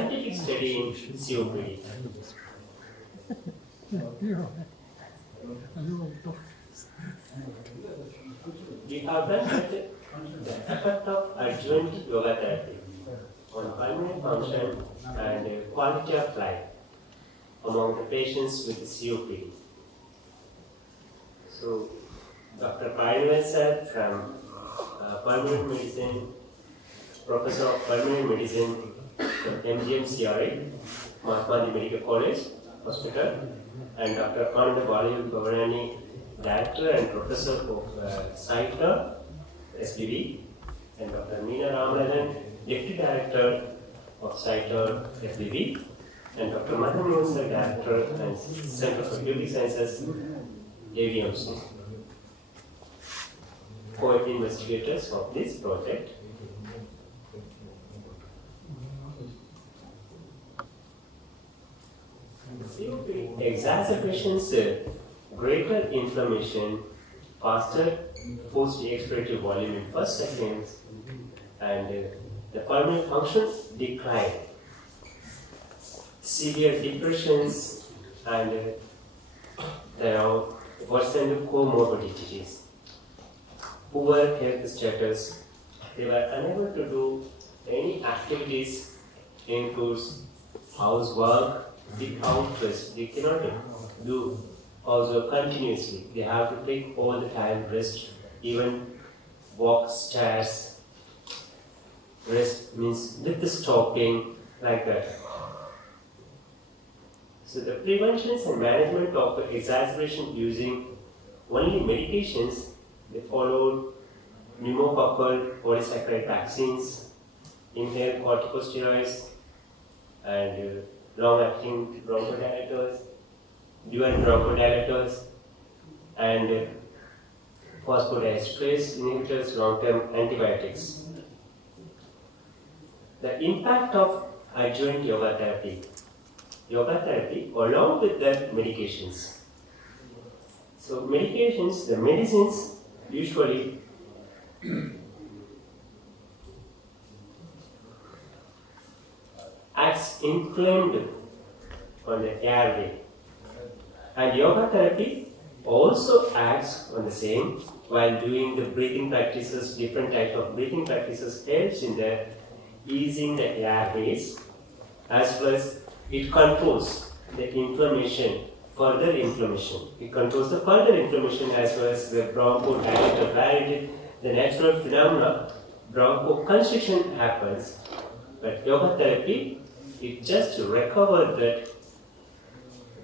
scientific study in COPD. We have done the effect of adjoint yoga therapy on pulmonary function and quality of life among the patients with COPD. So, Dr. Payal sir from pulmonary medicine, Professor of Pulmonary Medicine from MGMCRA, Mahatma Gandhi Medical College Hospital, and Dr. Ananda Balayagavani, Director and Professor of SITER, SBB, and Dr. Meena Ramanathan, Deputy Director of SITER, SBB, and Dr. Madan Mohan, Director and Center for Beauty Sciences, AVMC, co-investigators of this project. COPD exacerbations greater inflammation, faster post-expiratory volume in first seconds, and the pulmonary function decline, severe depressions, and there are worsened comorbidities, poor health status. They were unable to do any activities, includes housework, big houses. They cannot do housework continuously. They have to take all the time rest, even walk stairs. Rest means with the stopping, like that. So the preventions and management of exacerbation using only medications, they followed pneumococcal polysaccharide vaccines, inhaled corticosteroids, and long-acting bronchodilators, dual bronchodilators, and phosphodiesterase inhibitors, long-term antibiotics. The impact of adjoint yoga therapy along with the medications. So medications, the medicines usually acts inflamed on the airway, and yoga therapy also acts on the same while doing the breathing practices. Different types of breathing practices helps in the easing the airways, as well as it controls the inflammation, further inflammation. It controls the further inflammation as well as the bronchodilator, where the natural phenomena bronchoconstriction happens, but yoga therapy, it just recovers that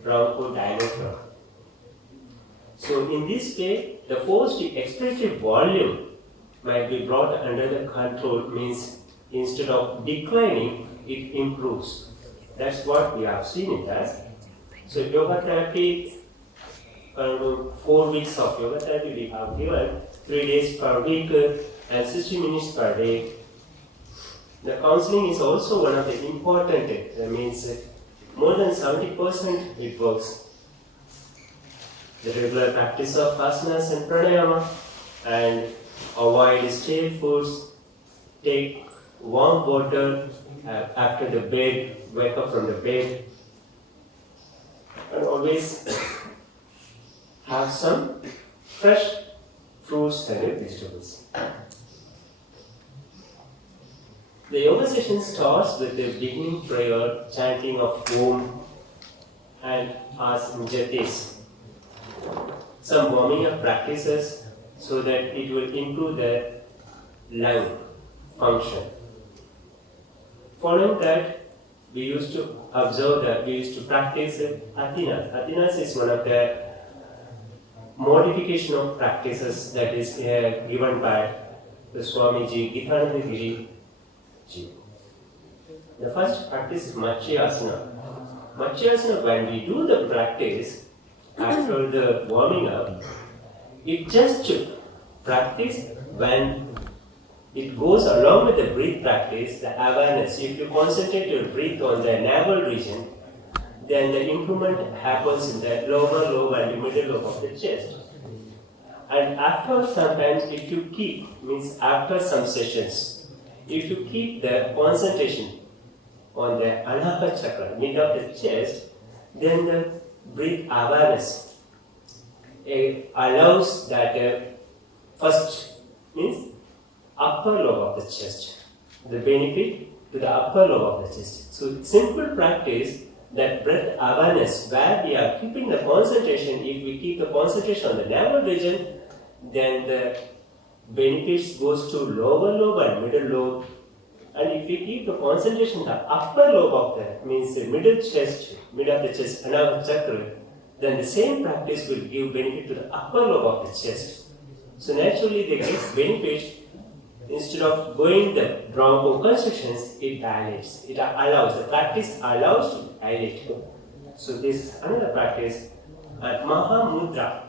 bronchodilator. So in this way, the forced expiratory volume might be brought under the control, means instead of declining, it improves. That's what we have seen it as. So yoga therapy, 4 weeks of yoga therapy we have given, 3 days per week and 60 minutes per day. The counseling is also one of the important, that means more than 70% it works. The regular practice of asanas and pranayama, and avoid stale foods, take warm water after the bed, wake up from the bed, and always have some fresh fruits and vegetables. The yoga session starts with the beginning prayer, chanting of Om and As Jatis. Some warming up practices so that it will improve the lung function. Following that, we used to observe that we used to practice Athinas. Athinas is one of the modification of practices that is given by the Swamiji Githananda Giri Ji. The first practice is Matsyasana. Matsyasana, when we do the practice after the warming up, it just practice when it goes along with the breath practice, the awareness. If you concentrate your breath on the navel region, then the improvement happens in the lower lobe and the middle lobe of the chest. And after sometimes, if you keep, means after some sessions, if you keep the concentration on the Anahata chakra, mid of the chest, then the breath awareness allows that first means upper lobe of the chest, the benefit to the upper lobe of the chest. So simple practice, that breath awareness, where we are keeping the concentration. If we keep the concentration on the navel region, then the benefits goes to lower lobe and middle lobe. And if we keep the concentration on the upper lobe of the, means the middle chest, mid of the chest, Anahata chakra, then the same practice will give benefit to the upper lobe of the chest. So naturally they get benefits. Instead of going the bronchoconstrictions, it dilates. It allows, the practice allows to dilate. So this is another practice. Mahamudra.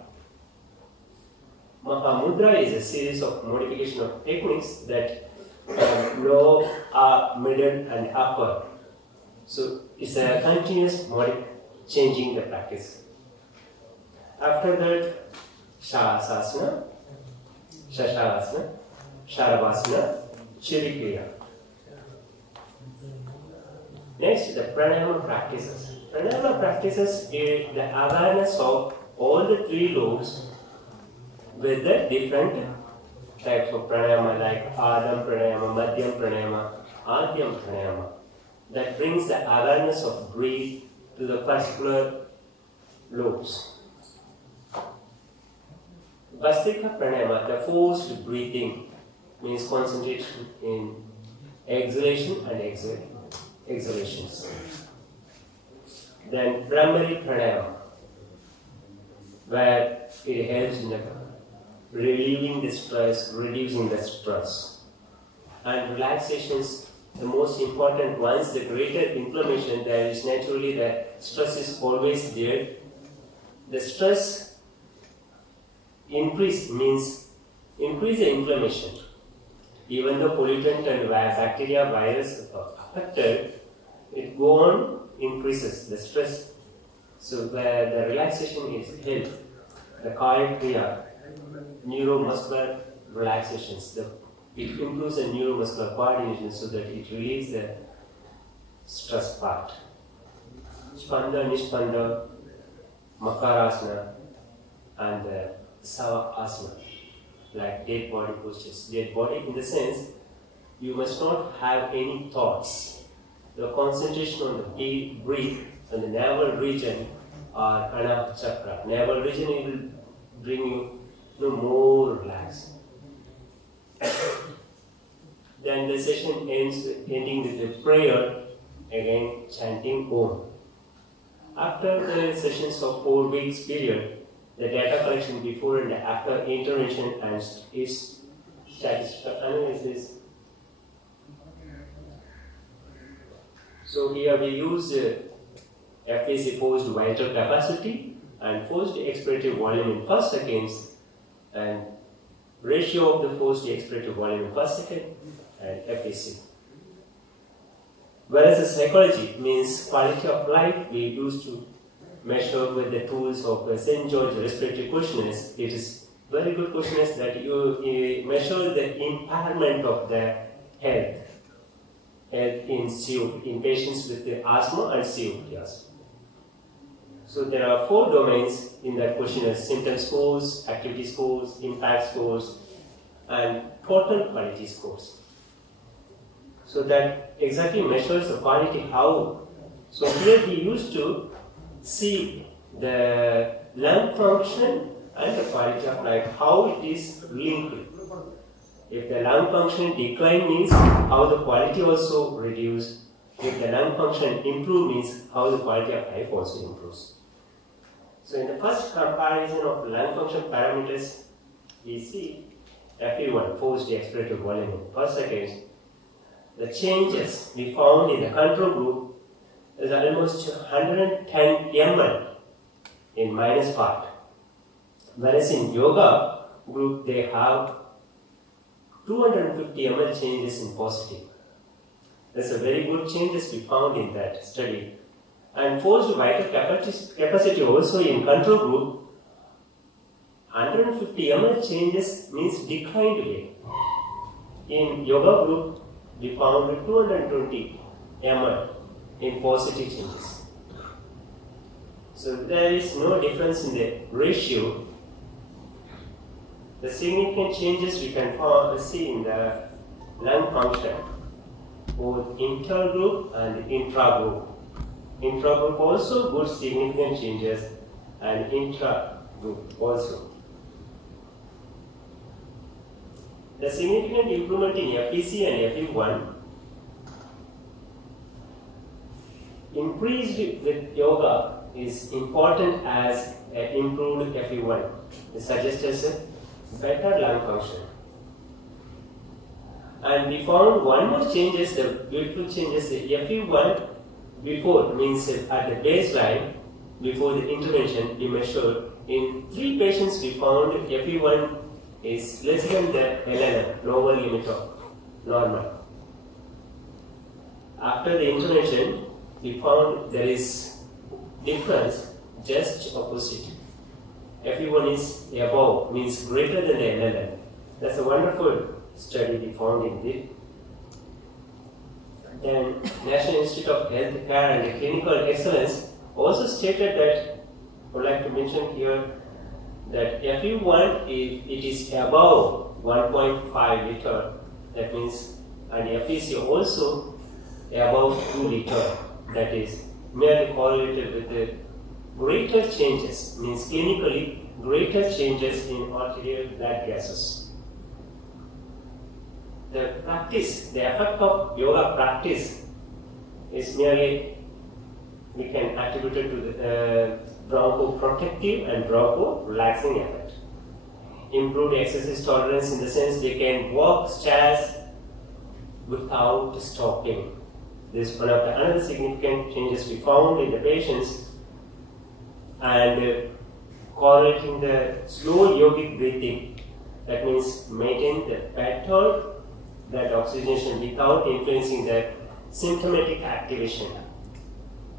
Mahamudra is a series of modification of techniques that low, middle and upper. So it's a continuous changing the practice. After that, Shasasana, Shashavasana, Sharavasana, Chirikriya. Next, the pranayama practices. Pranayama practices is the awareness of all the three lobes with the different types of pranayama like Adam pranayama, Madhyam pranayama, Adhyam pranayama. That brings the awareness of breath to the particular lobes. Vastika pranayama, the forced breathing, means concentration in exhalation and exhalations. Then Brahmari pranayama, where it helps in relieving the stress, reducing the stress. And relaxations, the most important ones, the greater inflammation, there is naturally the stress is always there. The stress increase means increase the inflammation. Even the pollutant and bacteria, virus affected, it go on increases the stress. So where the relaxation is held, the kaya kriya, neuromuscular relaxations, it improves the neuromuscular coordination so that it relieves the stress part. Spanda, Nishpanda, Makarasana and the Savasana, like dead body postures. Dead body in the sense, you must not have any thoughts. The concentration on the breath and the navel region or Anahata chakra. Navel region will bring you more relaxed. Then the session ending with a prayer, again chanting Om. After the sessions of 4 weeks period, the data collection before and after intervention and is statistical analysis. So here we use FAC forced vital capacity and forced expiratory volume in per seconds and ratio of the forced expiratory volume per second and FAC. Whereas the psychology means quality of life, we used to measure with the tools of St. George respiratory questionnaires. It is very good questionnaires that you measure the impairment of the health in COPD, in patients with the asthma and COPD asthma. So there are 4 domains in that questionnaire: symptom scores, activity scores, impact scores, and total quality scores. So that exactly measures the quality how. So here we used to see the lung function and the quality of life, how it is linked. If the lung function decline means how the quality also reduced. If the lung function improve means how the quality of life also improves. So in the first comparison of lung function parameters, we see FE1, forced expiratory volume per second. The changes we found in the control group is almost 110 ml in minus part. Whereas in yoga group they have 250 ml changes in positive. That's a very good changes we found in that study. And forced vital capacity also in control group, 150 ml changes means declined weight. In yoga group, we found 220 ml in positive changes. So there is no difference in the ratio. The significant changes we can see in the lung function, both intergroup and intragroup. Intragroup also good significant changes, and intragroup also. The significant improvement in FVC and FE1 increased with yoga is important as improved FE1. It suggests a better lung function. And we found one more changes, the beautiful changes, the FE1 before, means at the baseline, before the intervention, we measured. In 3 patients we found FE1 is less than the LNM, lower limit of normal. After the intervention, we found there is difference just opposite. FE1 is above, means greater than the LLM. That's a wonderful study we found in it. Then National Institute of Health Care and Clinical Excellence also stated that, I would like to mention here, that FE1, if it is above 1.5 liter, that means, and FEC also above 2 liter, that is merely correlated with the greater changes, means clinically greater changes in arterial blood gases. The practice, the effect of yoga practice is merely, we can attribute it to the bronchoprotective and broncho-relaxing effect. Improved exercise tolerance in the sense they can walk stairs without stopping. This is one of the another significant changes we found in the patients, and correlating the slow yogic breathing, that means maintain the better blood oxygenation without influencing the symptomatic activation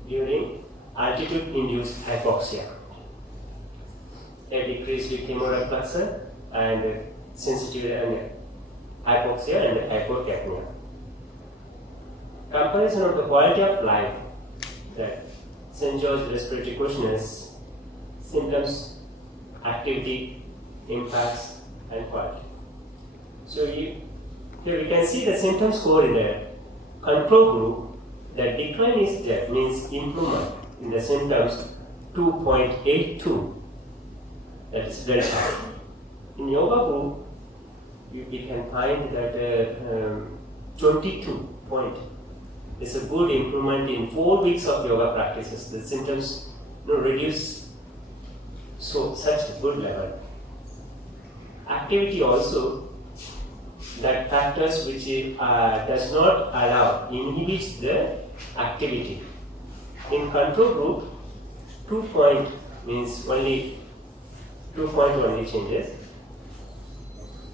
during altitude-induced hypoxia. A decreased chemorefluxer and sensitivity and hypoxia and hypocapnia. Comparison of the quality of life, that St. George Respiratory Questionnaires, symptoms, activity, impacts, and quality. So here we can see the symptom score in the control group. The decline is there, means improvement in the symptoms 2.82. That is very high. In yoga group, we can find that 22 point. It's a good improvement in 4 weeks of yoga practices. The symptoms reduce such a good level. Activity also, that factors which does not allow, inhibits the activity. In control group, 2 point means only 2 point only changes,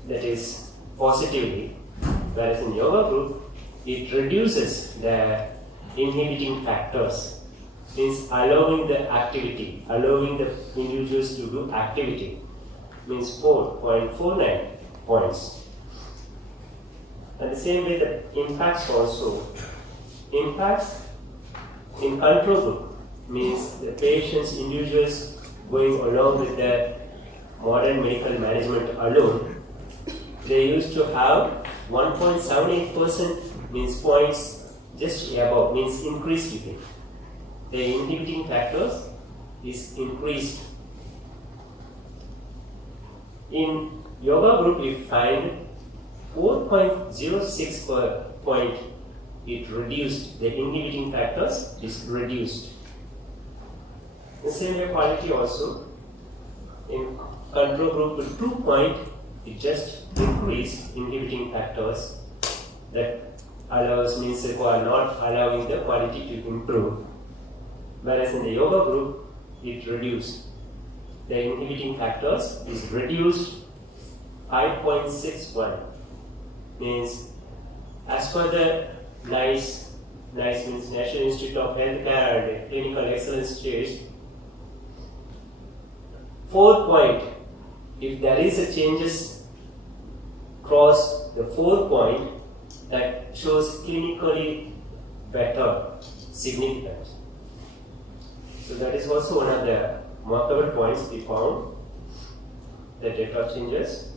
that is positively, whereas in yoga group, it reduces the inhibiting factors, means allowing the activity, allowing the individuals to do activity, means 4.49 points. And the same way the impacts also. Impacts in control group means the patients, individuals going along with the modern medical management alone, they used to have 1.78% means points just above, means increased giving. The inhibiting factors is increased. In yoga group we find 4.06 per point, it reduced, the inhibiting factors is reduced. The same way quality also, in control group with 2 point, it just increased inhibiting factors that allows, means they are not allowing the quality to improve. Whereas in the yoga group, it reduced. The inhibiting factors is reduced 5.61. Means as per the NICE means National Institute of Health Care and Clinical Excellence stage, 4 point, if there is a changes cross the 4 point, that shows clinically better significant. So that is also one of the markable points we found, the data changes.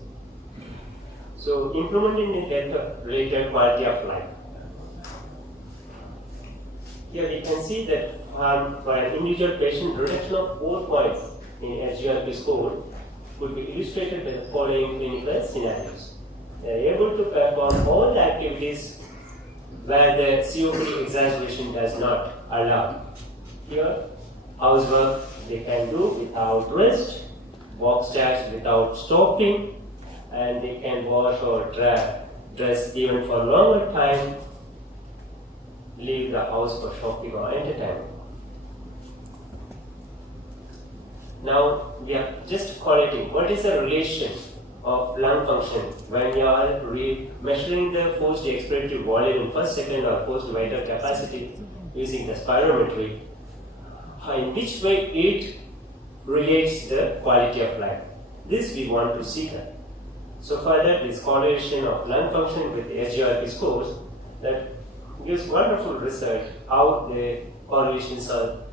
So improvement in health-related quality of life. Here we can see that for an individual patient, reduction of 4 points in SGRP score could be illustrated by the following clinical scenarios. They are able to perform all the activities where the COPD exacerbation does not allow. Here, housework they can do without rest, walk stairs without stopping, and they can wash or dress even for longer time, leave the house for shopping or entertainment. Now we are just correlating what is the relation of lung function when you are measuring the forced expiratory volume in first second or forced vital capacity using the spirometry, in which way it relates the quality of life. This we want to see that. So further, this correlation of lung function with the SGRP scores that gives wonderful research how the correlations are.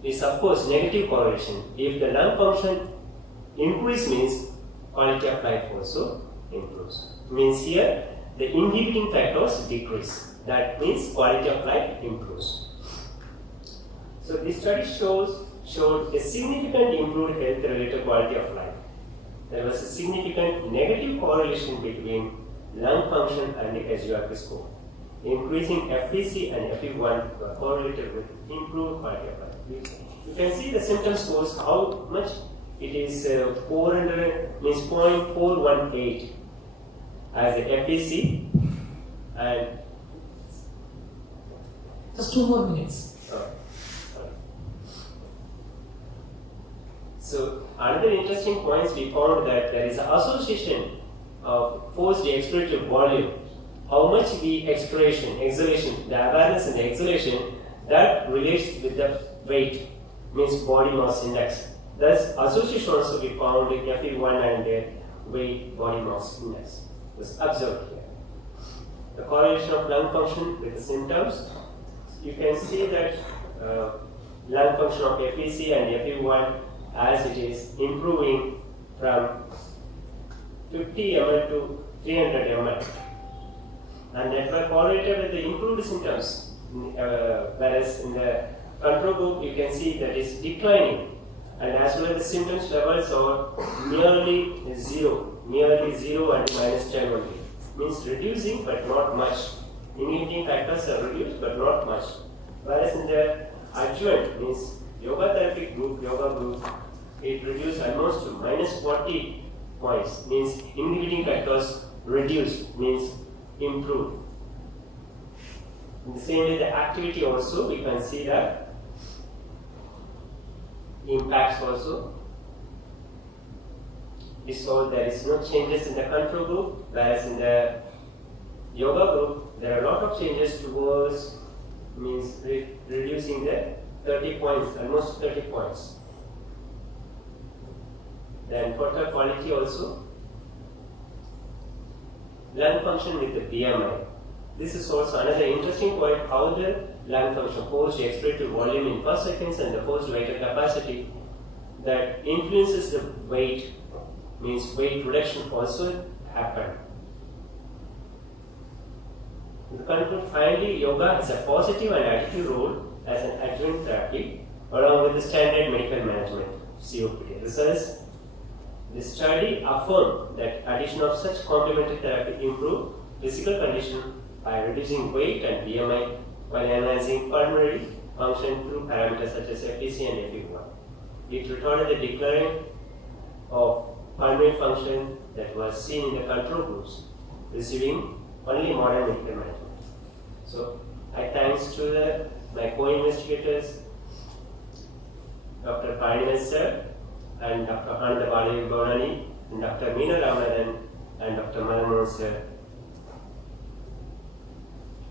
Is of course negative correlation. If the lung function increase means quality of life also improves. Means here the inhibiting factors decrease. That means quality of life improves. So this study showed a significant improved health-related quality of life. There was a significant negative correlation between lung function and the SGRP score. Increasing FVC and FEV1 were correlated with improved quality of life. You can see the symptom scores, how much it is 400 means 0.418 as the FVC and just 2 more minutes. Sorry. So another interesting points we found that there is an association of forced expiratory volume, how much the exhalation, the awareness and the exhalation that relates with the weight, means body mass index. Thus, association also we found in FE1 and the weight body mass index was observed here. The correlation of lung function with the symptoms, you can see that lung function of FEC and FE1 as it is improving from 50 ml to 300 ml, and that were correlated with the improved symptoms, whereas in the control group you can see that is declining, and as well as the symptoms levels are nearly zero and minus 10 only, means reducing but not much. Inhibiting factors are reduced but not much, whereas in the adjuvant means yoga therapy group, it reduced almost to minus 40 points, means inhibiting factors reduced, means improved. In the same way, the activity also, we can see that impacts also. We saw there is no changes in the control group, whereas in the yoga group, there are a lot of changes towards, means reducing the 30 points, almost 30 points. Then total quality also. Lung function with the BMI. This is also another interesting point, how the lung function, forced expiratory volume in first seconds and the forced vital capacity that influences the weight, means weight reduction also happened. The control, finally, yoga has a positive and additive role as an adjuvant therapy along with the standard medical management, COPD. Results. The study affirmed that addition of such complementary therapy improved physical condition by reducing weight and BMI while enhancing pulmonary function through parameters such as FVC and FEV1. It retarded the decline of pulmonary function that was seen in the control groups receiving only modern medical management. So, I thanks to my co-investigators, Dr. Panivan sir, and Dr. Ananda Balavi, and Dr. Meena Ramanathan, and Dr. Manan sir.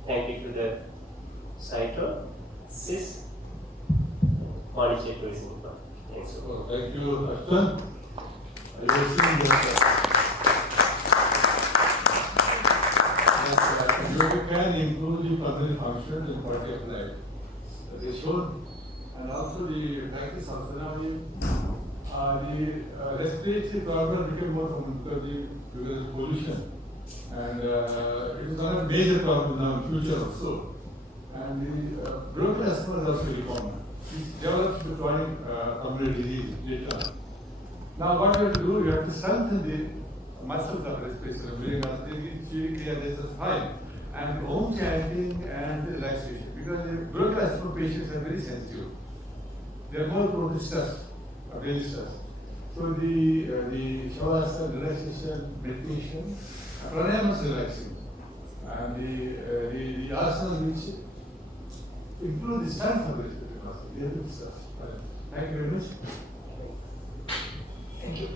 Thank you to the CITO, SIS, Pondicherry Tourism. Thanks. Thank you, Ashton. I was seeing that yoga can improve the pulmonary function and quality of life. they showed, and also the practice of the respiratory problem became more common because of pollution, and it is not a major problem now in future also. And the bronchial asthma is also very common. It develops with chronic pulmonary disease later on. Now what you have to do, you have to strengthen the muscles of respiration, breathing muscles, really clear this is fine. And home chanting and relaxation, because the bronchial asthma patients are very sensitive. They are more prone to stress, brain stress. So the shavasana, relaxation, meditation, pranayama is relaxing, and the asana which improve the strength of the respiratory muscle. Thank you very much. Thank you.